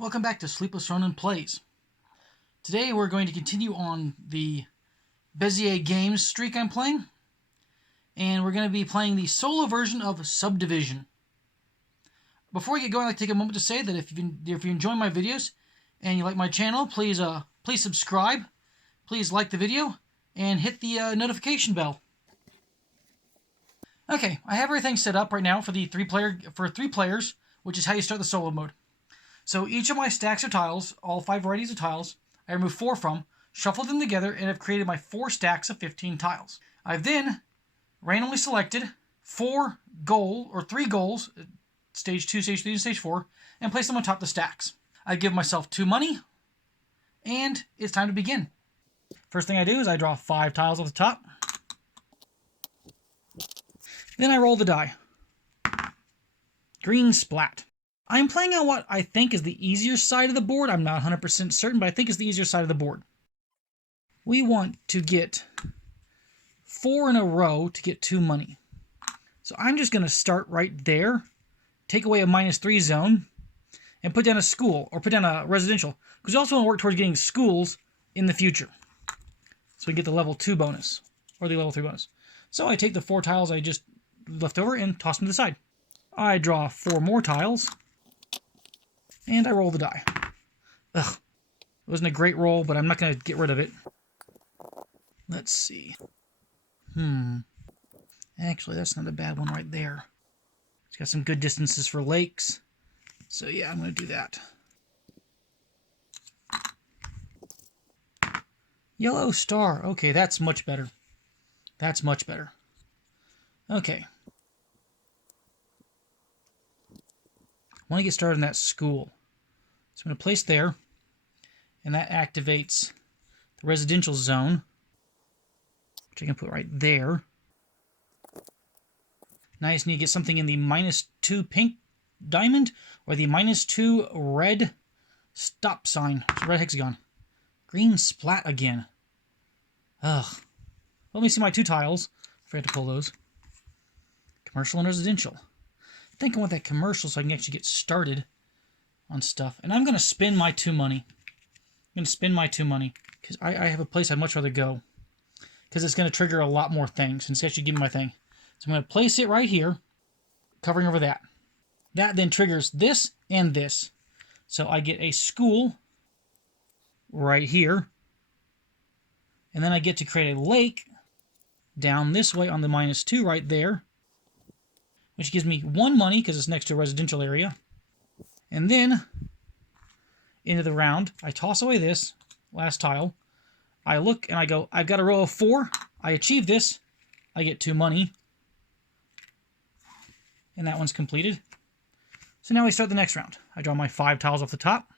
Welcome back to SleeplessRonin Plays. Today we're going to continue on the Bezier Games streak I'm playing, and we're going to be playing the solo version of Subdivision. Before we get going, I'd like to take a moment to say that if you enjoy my videos and you like my channel, please subscribe, please like the video, and hit the notification bell. Okay, I have everything set up right now for three players, which is how you start the solo mode. So each of my stacks of tiles, all 5 varieties of tiles, I remove 4 from, shuffled them together, and have created my 4 stacks of 15 tiles. I've then randomly selected 3 goals, stage 2, stage 3, and stage 4, and placed them on top of the stacks. I give myself 2 money, and it's time to begin. First thing I do is I draw 5 tiles off the top. Then I roll the die. Green splat. I'm playing on what I think is the easier side of the board. I'm not 100% certain, but I think it's the easier side of the board. We want to get 4 in a row to get 2 money. So I'm just going to start right there, take away a -3 zone, and put down a school, or put down a residential. Because we also want to work towards getting schools in the future. So we get the level 2 bonus, or the level 3 bonus. So I take the 4 tiles I just left over and toss them to the side. I draw 4 more tiles. And I roll the die. Ugh. It wasn't a great roll, but I'm not going to get rid of it. Let's see. Actually, that's not a bad one right there. It's got some good distances for lakes. So yeah, I'm going to do that. Yellow star. Okay, that's much better. That's much better. Okay. I want to get started in that school. So I'm going to place there, and that activates the residential zone, which I can put right there. Now I just need to get something in the -2 pink diamond, or the -2 red stop sign, red hexagon. Green splat again. Ugh. Let me see my 2 tiles. I forgot to pull those. Commercial and residential. I think I want that commercial so I can actually get started on stuff. And I'm going to spend my 2 money. I'm going to spend my 2 money. Because I have a place I'd much rather go. Because it's going to trigger a lot more things. And it's actually give me my thing. So I'm going to place it right here. Covering over that. That then triggers this and this. So I get a school right here. And then I get to create a lake down this way on the -2 right there. Which gives me 1 money because it's next to a residential area. And then, into the round, I toss away this last tile. I look and I go, I've got a row of 4. I achieve this. I get 2 money. And that one's completed. So now we start the next round. I draw my 5 tiles off the top.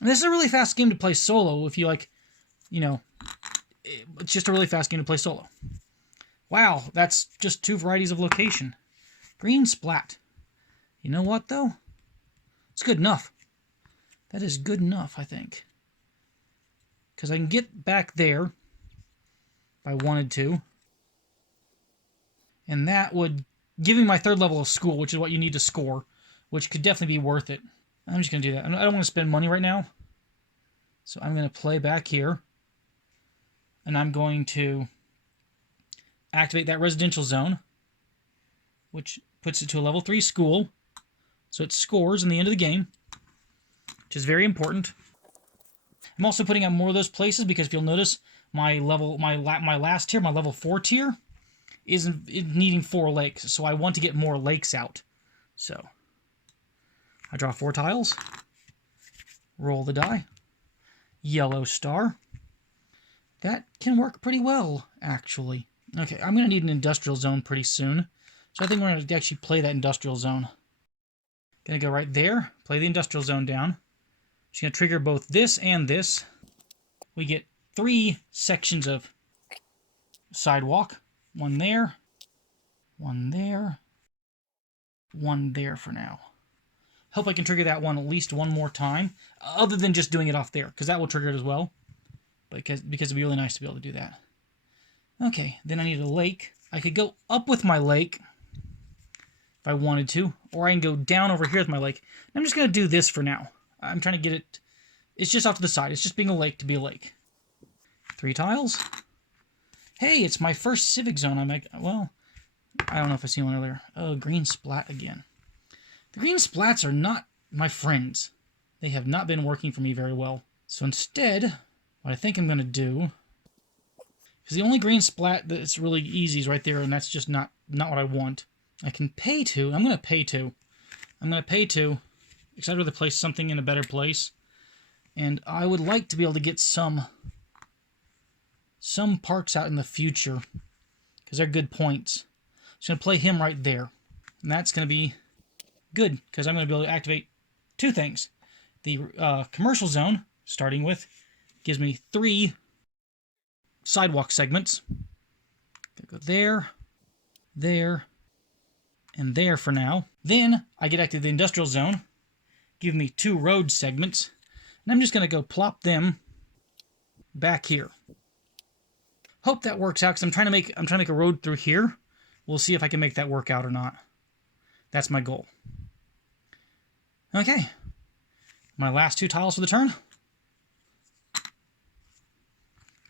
And this is a really fast game to play solo if you like, it's just a really fast game to play solo. Wow, that's just 2 varieties of location. Green splat. You know what, though? It's good enough. That is good enough, I think. Because I can get back there if I wanted to. And that would give me my 3rd level of school, which is what you need to score, which could definitely be worth it. I'm just going to do that. I don't want to spend money right now. So I'm going to play back here. And I'm going to activate that residential zone, which puts it to a level 3 school. So it scores in the end of the game, which is very important. I'm also putting out more of those places because if you'll notice, my last tier, my level 4 tier, is needing 4 lakes. So I want to get more lakes out. So I draw 4 tiles, roll the die, yellow star. That can work pretty well, actually. Okay, I'm going to need an industrial zone pretty soon. So I think we're going to actually play that industrial zone. Going to go right there, play the industrial zone down. Just going to trigger both this and this. We get 3 sections of sidewalk. 1 there, 1 there, 1 there for now. Hope I can trigger that one at least 1 more time, other than just doing it off there, because that will trigger it as well. Because it'd be really nice to be able to do that. Okay, then I need a lake. I could go up with my lake if I wanted to, or I can go down over here with my lake. I'm just going to do this for now. I'm trying to get it. It's just off to the side. It's just being a lake to be a lake. 3 tiles. Hey, it's my first civic zone. Well, I don't know if I've seen one earlier. Oh, green splat again. The green splats are not my friends. They have not been working for me very well. So instead, what I think I'm going to do, because the only green splat that's really easy is right there, and that's just not what I want. I can pay to. I'm going to pay to. Because I'd rather place something in a better place. And I would like to be able to get some parks out in the future, because they're good points. So I'm going to play him right there. And that's going to be good, because I'm going to be able to activate 2 things. The commercial zone, starting with, gives me 3 sidewalk segments. Go there, there, and there for now. Then I get active the industrial zone, give me 2 road segments, and I'm just going to go plop them back here. Hope that works out, because I'm trying to make a road through here. We'll see if I can make that work out or not. That's my goal. Okay. My last 2 tiles for the turn.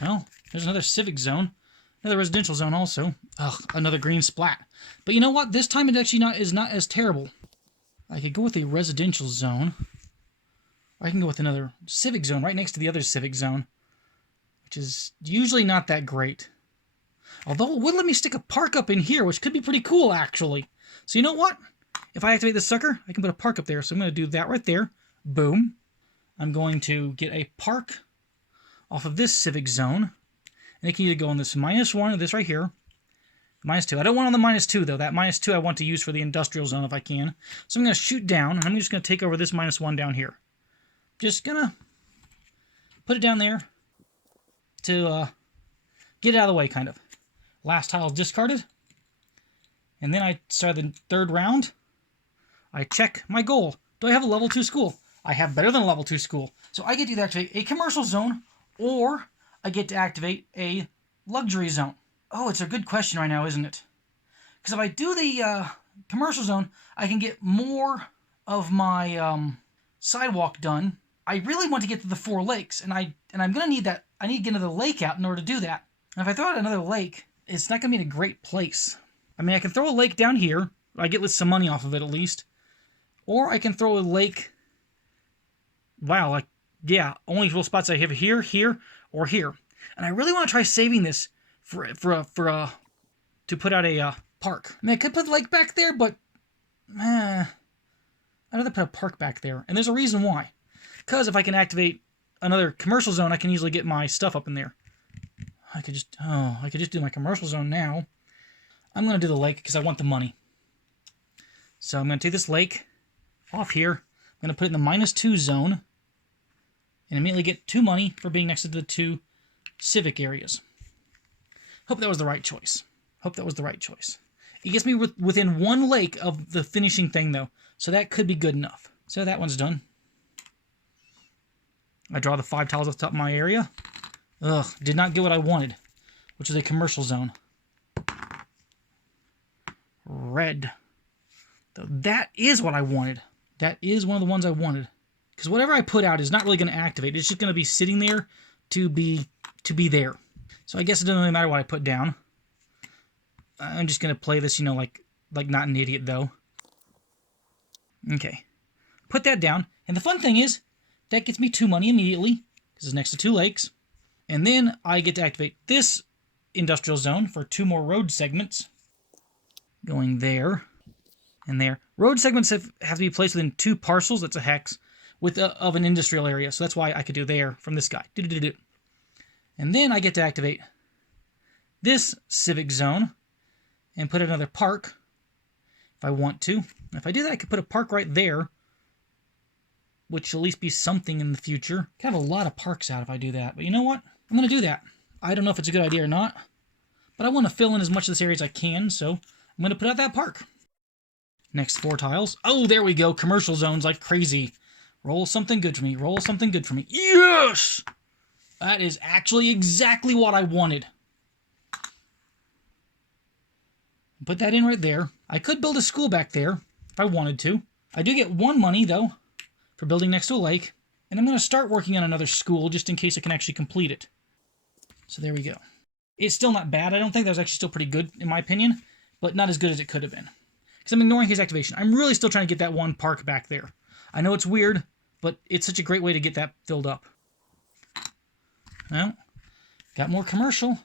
Well, there's another civic zone. Another residential zone also. Ugh, another green splat. But you know what? This time it actually is not as terrible. I could go with a residential zone. Or I can go with another civic zone right next to the other civic zone, which is usually not that great. Although it would let me stick a park up in here, which could be pretty cool, actually. So you know what? If I activate this sucker, I can put a park up there. So I'm going to do that right there. Boom. I'm going to get a park off of this civic zone. And it can either go on this -1 or this right here. -2. I don't want on the -2, though. That -2 I want to use for the industrial zone if I can. So I'm going to shoot down, and I'm just going to take over this -1 down here. Just going to put it down there to get it out of the way, kind of. Last tile is discarded. And then I start the 3rd round. I check my goal. Do I have a level 2 school? I have better than a level 2 school. So I get to either activate a commercial zone, or I get to activate a luxury zone. Oh, it's a good question right now, isn't it? Because if I do the commercial zone, I can get more of my sidewalk done. I really want to get to the 4 lakes, and I'm going to need that. I need to get another lake out in order to do that. And if I throw out another lake, it's not going to be in a great place. I mean, I can throw a lake down here. I get some money off of it, at least. Or I can throw a lake... Wow, yeah, only real spots I have here, here, or here. And I really want to try saving this to put out a park. I mean, I could put the lake back there, but I'd rather put a park back there. And there's a reason why. Because if I can activate another commercial zone, I can easily get my stuff up in there. I could just do my commercial zone now. I'm going to do the lake because I want the money. So I'm going to take this lake off here. I'm going to put it in the -2 zone. And immediately get 2 money for being next to the 2 civic areas. Hope that was the right choice. It gets me within 1 lake of the finishing thing, though. So that could be good enough. So that one's done. I draw the 5 tiles off the top of my area. Ugh, did not get what I wanted, which is a commercial zone. Red. That is what I wanted. That is one of the ones I wanted. Because whatever I put out is not really going to activate. It's just going to be sitting there to be there. So I guess it doesn't really matter what I put down. I'm just going to play this, like not an idiot, though. Okay. Put that down. And the fun thing is, that gets me 2 money immediately, because it's next to 2 lakes. And then I get to activate this industrial zone for 2 more road segments. Going there and there. Road segments have to be placed within 2 parcels. That's a hex. Of an industrial area. So that's why I could do there from this guy. And then I get to activate this civic zone and put another park if I want to. And if I do that, I could put a park right there, which will at least be something in the future. I could have a lot of parks out if I do that. But you know what? I'm going to do that. I don't know if it's a good idea or not, but I want to fill in as much of this area as I can, so I'm going to put out that park. Next 4 tiles. Oh, there we go. Commercial zones like crazy. Roll something good for me. Roll something good for me. Yes! That is actually exactly what I wanted. Put that in right there. I could build a school back there if I wanted to. I do get 1 money, though, for building next to a lake. And I'm going to start working on another school just in case I can actually complete it. So there we go. It's still not bad. I don't think that was actually still pretty good, in my opinion, but not as good as it could have been. Because I'm ignoring his activation. I'm really still trying to get that one park back there. I know it's weird, but it's such a great way to get that filled up. Well, got more commercial.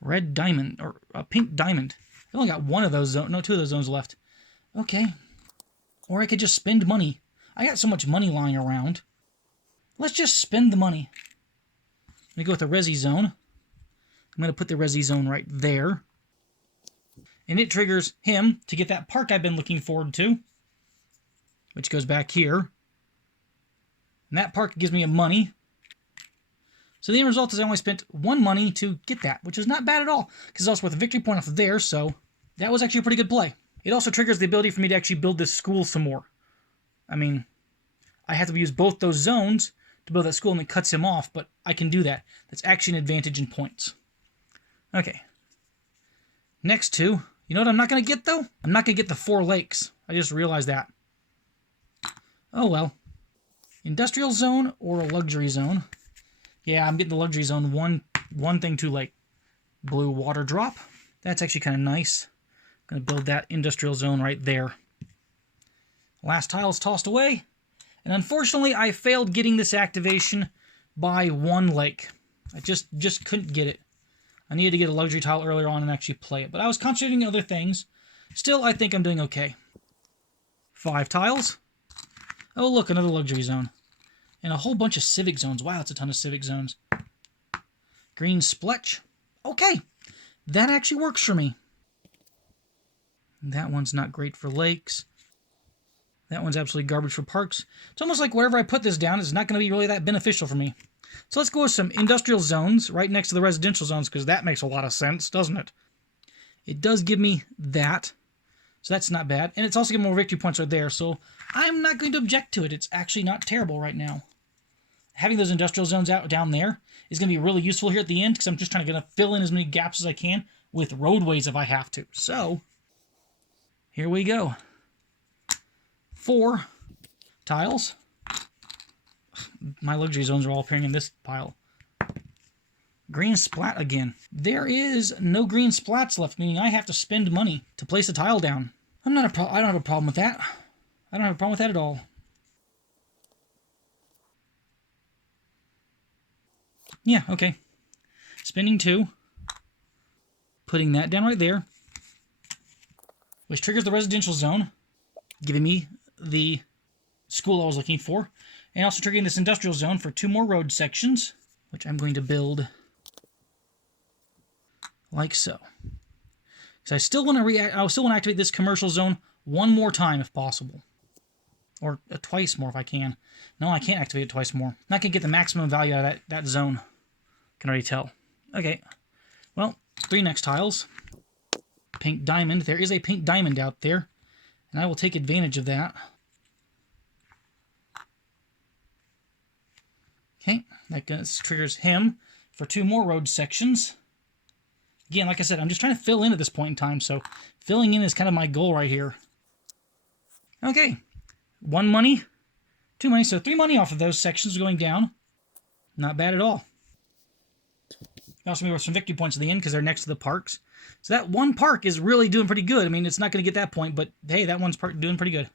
Red diamond, or a pink diamond. I only got one of those zones, no, two of those zones left. Okay. Or I could just spend money. I got so much money lying around. Let's just spend the money. Let me go with the Resi zone. I'm going to put the Resi zone right there. And it triggers him to get that park I've been looking forward to, which goes back here. And that park gives me a money. So the end result is I only spent 1 money to get that, which is not bad at all, because it's also worth a victory point off of there, so that was actually a pretty good play. It also triggers the ability for me to actually build this school some more. I mean, I have to use both those zones to build that school, and it cuts him off, but I can do that. That's actually an advantage in points. Okay. Next two. You know what I'm not going to get, though? I'm not going to get the 4 lakes. I just realized that. Oh, well. Industrial zone or a luxury zone? Yeah, I'm getting the luxury zone. One thing too late. Blue water drop. That's actually kind of nice. I'm going to build that industrial zone right there. Last tile is tossed away. And unfortunately, I failed getting this activation by 1 lake. I just couldn't get it. I needed to get a luxury tile earlier on and actually play it. But I was concentrating on other things. Still, I think I'm doing okay. 5 tiles. Oh, look, another luxury zone. And a whole bunch of civic zones. Wow, that's a ton of civic zones. Green spletch. Okay, that actually works for me. That one's not great for lakes. That one's absolutely garbage for parks. It's almost like wherever I put this down, it's not going to be really that beneficial for me. So let's go with some industrial zones right next to the residential zones, because that makes a lot of sense, doesn't it? It does give me that. So that's not bad. And it's also giving more victory points right there, so I'm not going to object to it. It's actually not terrible right now. Having those industrial zones out down there is going to be really useful here at the end, because I'm just trying to fill in as many gaps as I can with roadways if I have to. So, here we go. 4 tiles. My luxury zones are all appearing in this pile. Green splat again. There is no green splats left, meaning I have to spend money to place a tile down. I don't have a problem with that. I don't have a problem with that at all. Yeah, okay. Spending 2. Putting that down right there. Which triggers the residential zone, giving me the school I was looking for. And also triggering this industrial zone for 2 more road sections, which I'm going to build like so. Because I still want to activate this commercial zone 1 more time if possible. Or twice more if I can. No, I can't activate it twice more. I'm not going to get the maximum value out of that zone. Can already tell. Okay. Well, 3 next tiles. Pink diamond. There is a pink diamond out there. And I will take advantage of that. Okay. That triggers him for 2 more road sections. Again, like I said, I'm just trying to fill in at this point in time. So filling in is kind of my goal right here. Okay. 1 money. 2 money. So 3 money off of those sections going down. Not bad at all. Also maybe with some victory points at the end because they're next to the parks. So that 1 park is really doing pretty good. I mean, it's not going to get that point, but hey, that one's doing pretty good.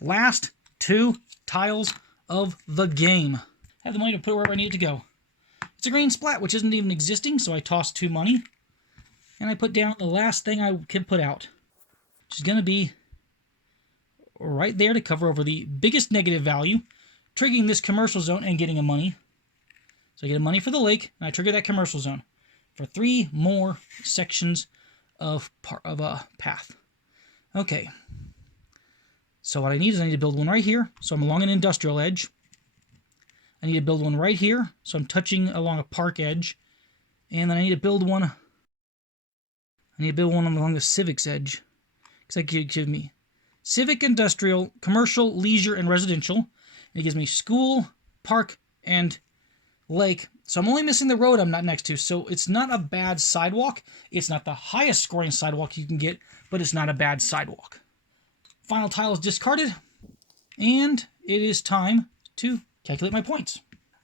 Last 2 tiles of the game. I have the money to put it wherever I need it to go. It's a green splat, which isn't even existing, so I toss 2 money. And I put down the last thing I can put out, which is going to be right there to cover over the biggest negative value, triggering this commercial zone and getting a money. So I get a money for the lake, and I trigger that commercial zone for 3 more sections of a path. Okay. So what I need is I need to build one right here, so I'm along an industrial edge. I need to build one right here, so I'm touching along a park edge. And then I need to build one. Along the civics edge, because that could give me civic, industrial, commercial, leisure, and residential. And it gives me school, park, and lake. So I'm only missing the road I'm not next to. So it's not a bad sidewalk. It's not the highest scoring sidewalk you can get, but it's not a bad sidewalk. Final tile is discarded. And it is time to calculate my points.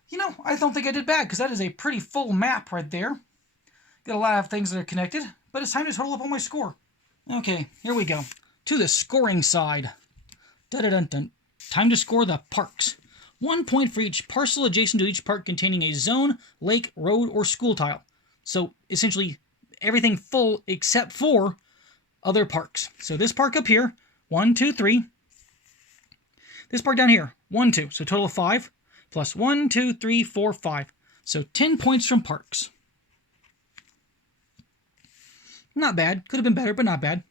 You know, I don't think I did bad, because that is a pretty full map right there. Got a lot of things that are connected, but it's time to total up all my score. Okay, here we go. To the scoring side. Dun-dun-dun-dun. Time to score the parks. 1 point for each parcel adjacent to each park containing a zone, lake, road, or school tile. So, essentially, everything full except for other parks. So this park up here, 1, 2, 3. This park down here, 1, 2. So total of 5. Plus 1, 2, 3, 4, 5. So 10 points from parks. Not bad. Could have been better, but not bad.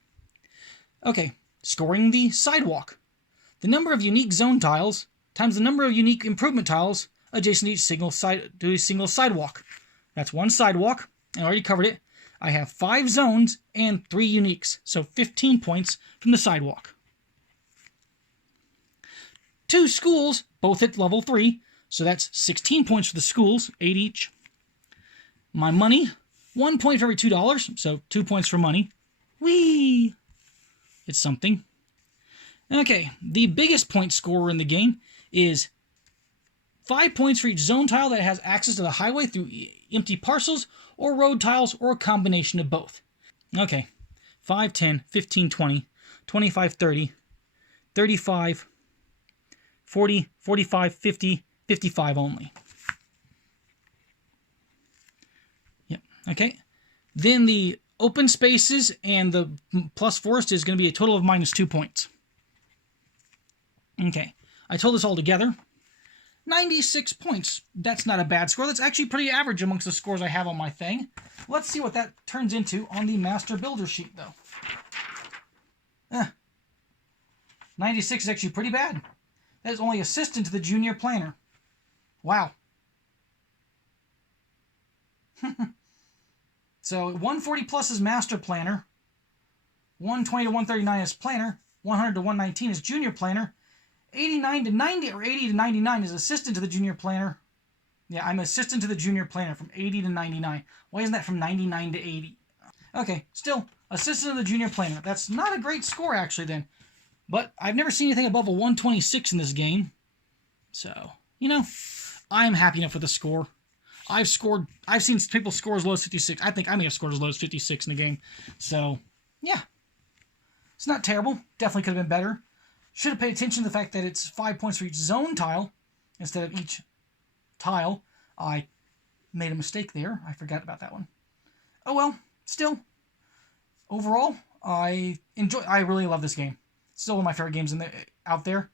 Okay, scoring the sidewalk. The number of unique zone tiles times the number of unique improvement tiles adjacent to each single sidewalk. That's one sidewalk. I already covered it. I have 5 zones and 3 uniques, so 15 points from the sidewalk. 2 schools, both at level 3, so that's 16 points for the schools, 8 each. My money, 1 point for every $2, so 2 points for money. Whee! It's something. Okay, the biggest point scorer in the game is 5 points for each zone tile that has access to the highway through empty parcels or road tiles or a combination of both. Okay, 5, 10, 15, 20, 25, 30, 35, 40, 45, 50, 55 only. Yep, okay. Then the open spaces and the plus forest is going to be a total of -2 points. Okay, I told this all together. 96 points. That's not a bad score. That's actually pretty average amongst the scores I have on my thing. Let's see what that turns into on the Master Builder sheet, though. 96 is actually pretty bad. That is only assistant to the junior planner. Wow. So 140 plus is Master Planner. 120 to 139 is Planner. 100 to 119 is Junior Planner. 89 to 90 or 80 to 99 is assistant to the junior planner. Yeah, I'm assistant to the junior planner from 80 to 99. Why isn't that from 99 to 80? Okay, still, assistant to the junior planner. That's not a great score, actually, then. But I've never seen anything above a 126 in this game. So, you know, I'm happy enough with the score. I've seen people score as low as 56. I think I may have scored as low as 56 in the game. So, yeah. It's not terrible. Definitely could have been better. Should have paid attention to the fact that it's 5 points for each zone tile instead of each tile. I made a mistake there. I forgot about that one. Oh well, still. Overall, I really love this game. It's still one of my favorite games out there.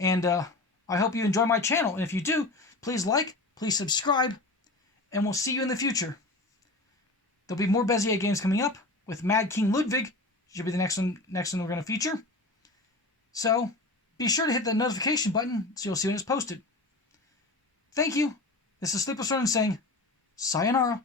And I hope you enjoy my channel. And if you do, please like, please subscribe, and we'll see you in the future. There'll be more Bezier games coming up with Mad King Ludwig. Should be the next one we're going to feature. So, be sure to hit the notification button so you'll see when it's posted. Thank you. This is SleeplessRonin saying, sayonara.